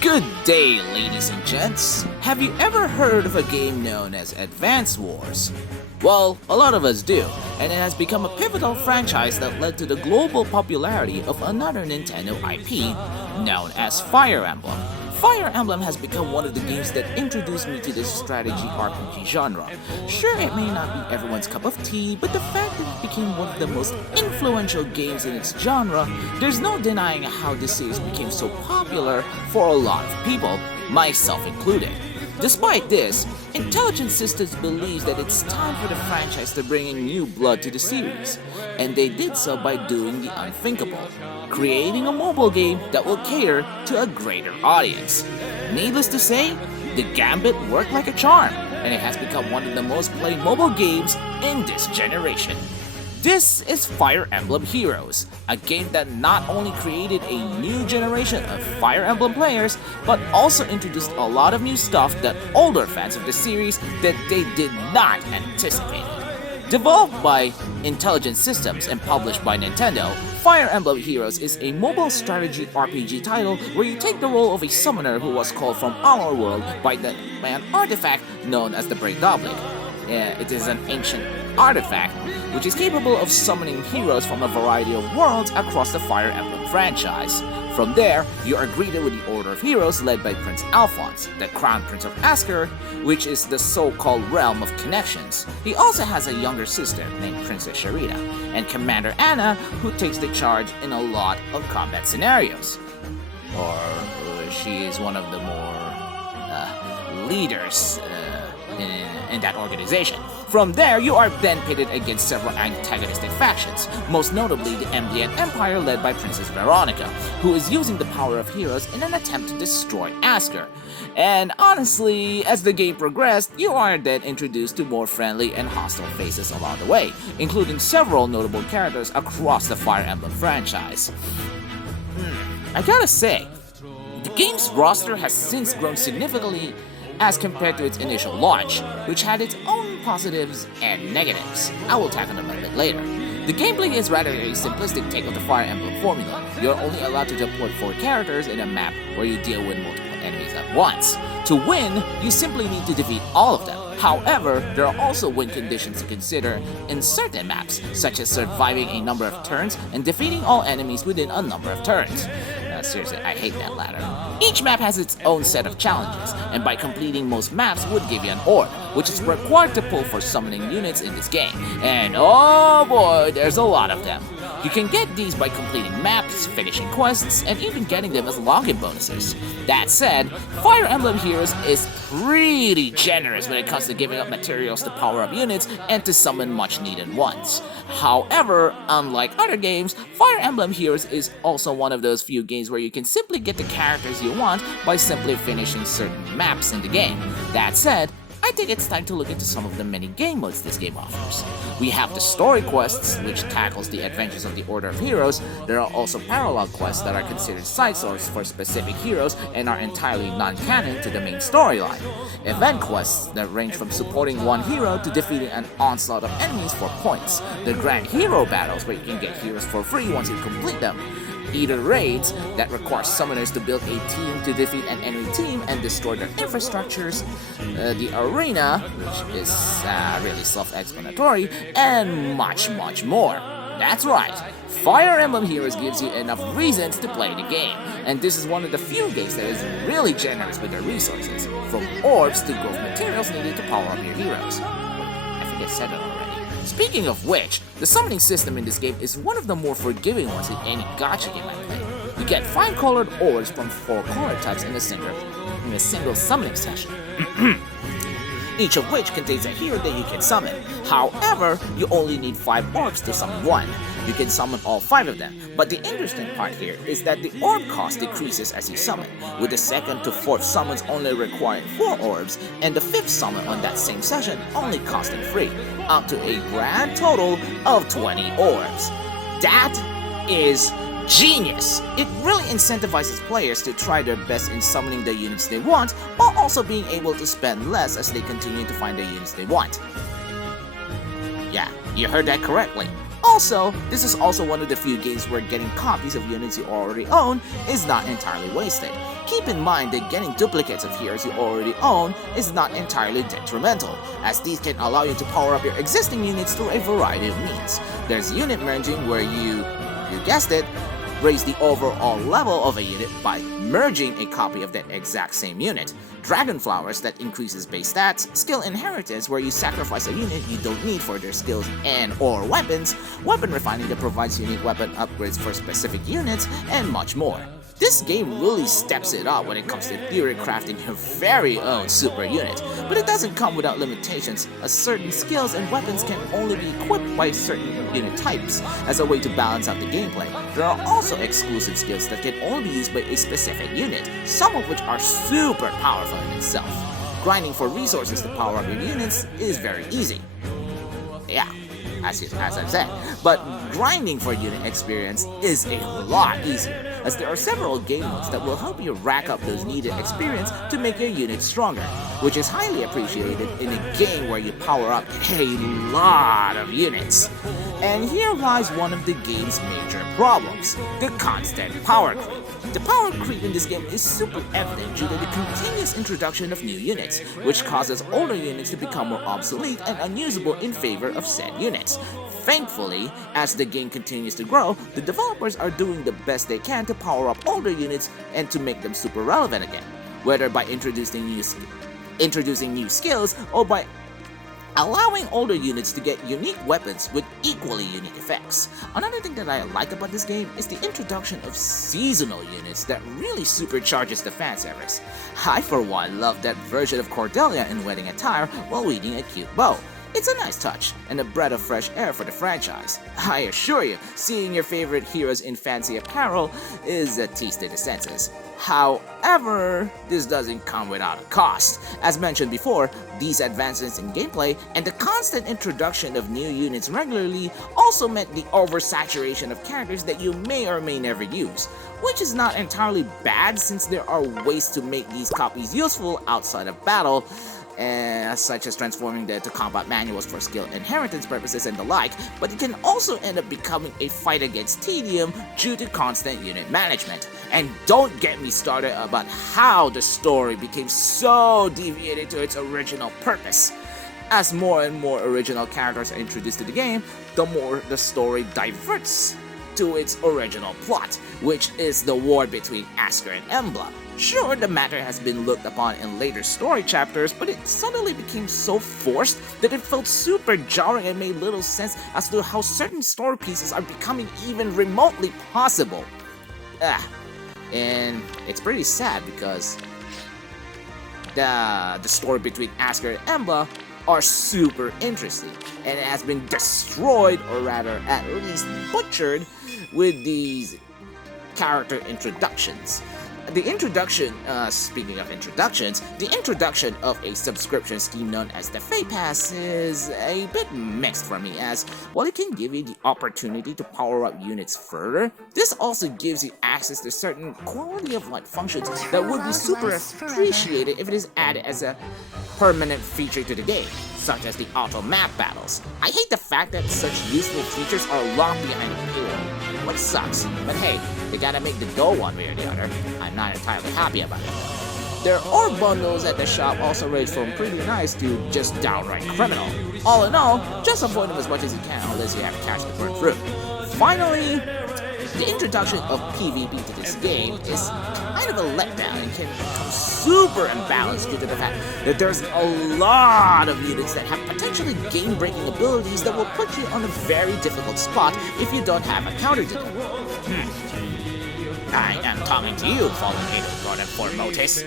Good day, ladies and gents. Have you ever heard of a game known as Advance Wars? Well, a lot of us do, and it has become a pivotal franchise that led to the global popularity of another Nintendo IP known as Fire Emblem. Fire Emblem has become one of the games that introduced me to this strategy RPG genre. Sure, it may not be everyone's cup of tea, but the fact that it became one of the most influential games in its genre, there's no denying how this series became so popular for a lot of people, myself included. Despite this, Intelligent Systems believes that it's time for the franchise to bring in new blood to the series, and they did so by doing the unthinkable, creating a mobile game that will cater to a greater audience. Needless to say, the Gambit worked like a charm, and it has become one of the most played mobile games in this generation. This is Fire Emblem Heroes, a game that not only created a new generation of Fire Emblem players, but also introduced a lot of new stuff that older fans of the series that they did not anticipate. Developed by Intelligent Systems and published by Nintendo, Fire Emblem Heroes is a mobile strategy RPG title where you take the role of a summoner who was called from our world by an artifact known as the Break Goblet. It is an ancient artifact which is capable of summoning heroes from a variety of worlds across the Fire Emblem franchise. From there, you are greeted with the Order of Heroes led by Prince Alphonse, the Crown Prince of Asker, which is the so-called Realm of Connections. He also has a younger sister named Princess Sharita, and Commander Anna, who takes the charge in a lot of combat scenarios. Or she is one of the more leaders in that organization. From there, you are then pitted against several antagonistic factions, most notably the Albeit Empire led by Princess Veronica, who is using the power of heroes in an attempt to destroy Asker. And honestly, as the game progressed, you are then introduced to more friendly and hostile faces along the way, including several notable characters across the Fire Emblem franchise. I gotta say, the game's roster has since grown significantly as compared to its initial launch, which had its own positives and negatives. I will tackle them a bit later. The gameplay is rather a simplistic take of the Fire Emblem formula. You are only allowed to deploy 4 characters in a map where you deal with multiple enemies at once. To win, you simply need to defeat all of them. However, there are also win conditions to consider in certain maps, such as surviving a number of turns and defeating all enemies within a number of turns. Seriously, I hate that latter. Each map has its own set of challenges, and by completing most maps would give you an orb, which is required to pull for summoning units in this game. And oh boy, there's a lot of them. You can get these by completing maps, finishing quests, and even getting them as login bonuses. That said, Fire Emblem Heroes is pretty generous when it comes to giving up materials to power up units and to summon much needed ones. However, unlike other games, Fire Emblem Heroes is also one of those few games where you can simply get the characters you want by simply finishing certain maps in the game. That said, I think it's time to look into some of the many game modes this game offers. We have the story quests, which tackles the adventures of the Order of Heroes. There are also parallel quests that are considered side stories for specific heroes and are entirely non-canon to the main storyline. Event quests that range from supporting one hero to defeating an onslaught of enemies for points. The Grand Hero battles, where you can get heroes for free once you complete them. Either raids that require summoners to build a team to defeat an enemy team and destroy their infrastructures, the arena, which is really self-explanatory, and much more. That's right, Fire Emblem Heroes gives you enough reasons to play the game, and this is one of the few games that is really generous with their resources, from orbs to growth materials needed to power up your heroes. I think I said it already. Speaking of which, the summoning system in this game is one of the more forgiving ones in any gacha game I play. You get 5 colored orbs from 4 color types in a single summoning session. Each of which contains a hero that you can summon. However, you only need 5 orbs to summon one. You can summon all 5 of them, but the interesting part here is that the orb cost decreases as you summon, with the 2nd to 4th summons only requiring 4 orbs, and the 5th summon on that same session only costing 3, up to a grand total of 20 orbs. That is genius! It really incentivizes players to try their best in summoning the units they want, while also being able to spend less as they continue to find the units they want. Yeah, you heard that correctly. Also, this is also one of the few games where getting copies of units you already own is not entirely wasted. Keep in mind that getting duplicates of heroes you already own is not entirely detrimental, as these can allow you to power up your existing units through a variety of means. There's unit merging where you guessed it, raise the overall level of a unit by merging a copy of that exact same unit. Dragon Flowers that increases base stats, skill inheritance where you sacrifice a unit you don't need for their skills and or weapons, weapon refining that provides unique weapon upgrades for specific units, and much more. This game really steps it up when it comes to theory crafting your very own super unit, but it doesn't come without limitations, as certain skills and weapons can only be equipped by certain unit types. As a way to balance out the gameplay, there are also exclusive skills that can only be used by a specific unit, some of which are super powerful in itself. Grinding for resources to power up your units is very easy. Yeah, as I've said, but grinding for unit experience is a lot easier, as there are several game modes that will help you rack up those needed experience to make your unit stronger, which is highly appreciated in a game where you power up a lot of units. And here lies one of the game's major problems: the constant power creep. The power creep in this game is super evident due to the continuous introduction of new units, which causes older units to become more obsolete and unusable in favor of said units. Thankfully, as the game continues to grow, the developers are doing the best they can to power up older units and to make them super relevant again, whether by introducing new skills or by allowing older units to get unique weapons with equally unique effects. Another thing that I like about this game is the introduction of seasonal units that really supercharges the fan service. I for one love that version of Cordelia in wedding attire while wielding a cute bow. It's a nice touch, and a breath of fresh air for the franchise. I assure you, seeing your favorite heroes in fancy apparel is a tease to the senses. However, this doesn't come without a cost. As mentioned before, these advancements in gameplay and the constant introduction of new units regularly also meant the oversaturation of characters that you may or may never use, which is not entirely bad since there are ways to make these copies useful outside of battle, such as transforming them to combat manuals for skill inheritance purposes and the like, but it can also end up becoming a fight against tedium due to constant unit management. And don't get me started about how the story became so deviated to its original purpose. As more and more original characters are introduced to the game, the more the story diverts to its original plot, which is the war between Asker and Embla. Sure, the matter has been looked upon in later story chapters, but it suddenly became so forced that it felt super jarring and made little sense as to how certain story pieces are becoming even remotely possible. And it's pretty sad because the story between Asker and Embla are super interesting, and it has been destroyed, or rather at least butchered, with these character introductions. The introduction, speaking of introductions, the introduction of a subscription scheme known as the Fay Pass is a bit mixed for me, as while it can give you the opportunity to power up units further, this also gives you access to certain quality of life functions that would be super appreciated if it is added as a permanent feature to the game, such as the auto map battles. I hate the fact that such useful features are locked behind a paywall, which sucks, but hey, they gotta make the dough one way or the other. I'm not entirely happy about it. Their orb bundles at the shop also range from pretty nice to just downright criminal. All in all, just avoid them as much as you can unless you have cash to burn through. Finally, the introduction of PvP to this game is kind of a letdown and can become super imbalanced due to the fact that there's a lot of units that have potentially game-breaking abilities that will put you on a very difficult spot if you don't have a counter to them. I am talking to you, fallen hero Gordon Formotis.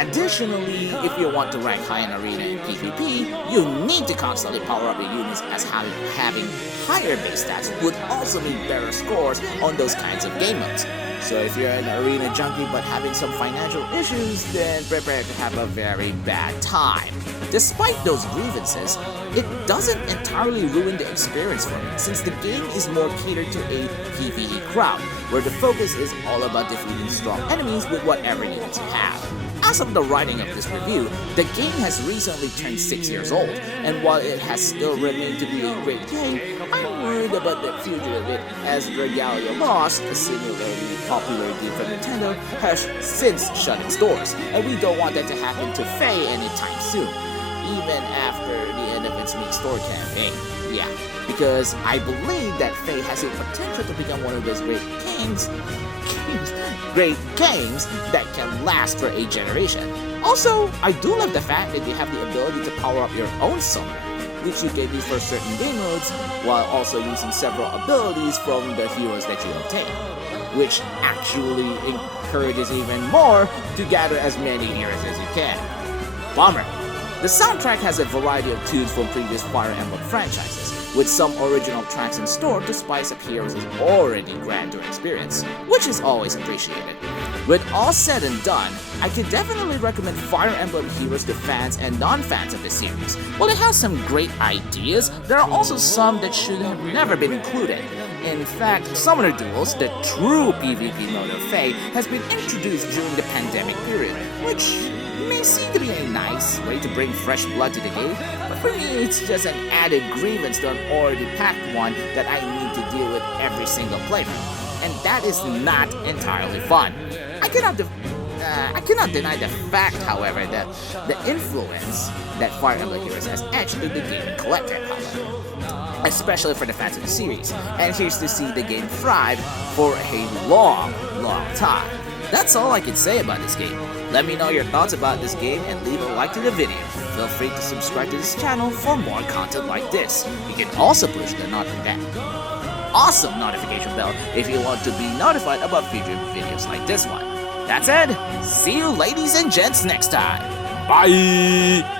Additionally, if you want to rank high in arena and PvP, you need to constantly power up your units, as having higher base stats would also mean better scores on those kinds of game modes. So if you're an arena junkie but having some financial issues, then prepare to have a very bad time. Despite those grievances, it doesn't entirely ruin the experience for me, since the game is more catered to a PvE crowd, where the focus is all about defeating strong enemies with whatever units you have. As of the writing of this review, the game has recently turned 6 years old, and while it has still remained to be a great game, I'm worried about the future of it as Regalia Lost, a similarly popular game from Nintendo, has since shut its doors, and we don't want that to happen to Faye anytime soon, even after the end of its main story campaign. Yeah, because I believe that Faye has the potential to become one of those great games that can last for a generation. Also, I do love the fact that you have the ability to power up your own summoner, which you can use for certain game modes, while also using several abilities from the heroes that you obtain, which actually encourages even more to gather as many heroes as you can. Bummer. The soundtrack has a variety of tunes from previous Fire Emblem franchises, with some original tracks in store to spice up Heroes' already grander experience, which is always appreciated. With all said and done, I could definitely recommend Fire Emblem Heroes to fans and non-fans of the series. While it has some great ideas, there are also some that should have never been included. In fact, Summoner Duels, the true PvP mode of Faye, has been introduced during the pandemic period, which may seem to be a nice way to bring fresh blood to the game, but for me it's just an added grievance to an already packed one that I need to deal with every single playthrough, and that is not entirely fun. I cannot deny the fact, however, that the influence that Fire Emblem Heroes has etched into the game collected, however, especially for the fans of the series, and here's to see the game thrive for a long time. That's all I can say about this game. Let me know your thoughts about this game and leave a like to the video. Feel free to subscribe to this channel for more content like this. You can also push the awesome notification bell if you want to be notified about future videos like this one. That said, see you ladies and gents next time. Bye!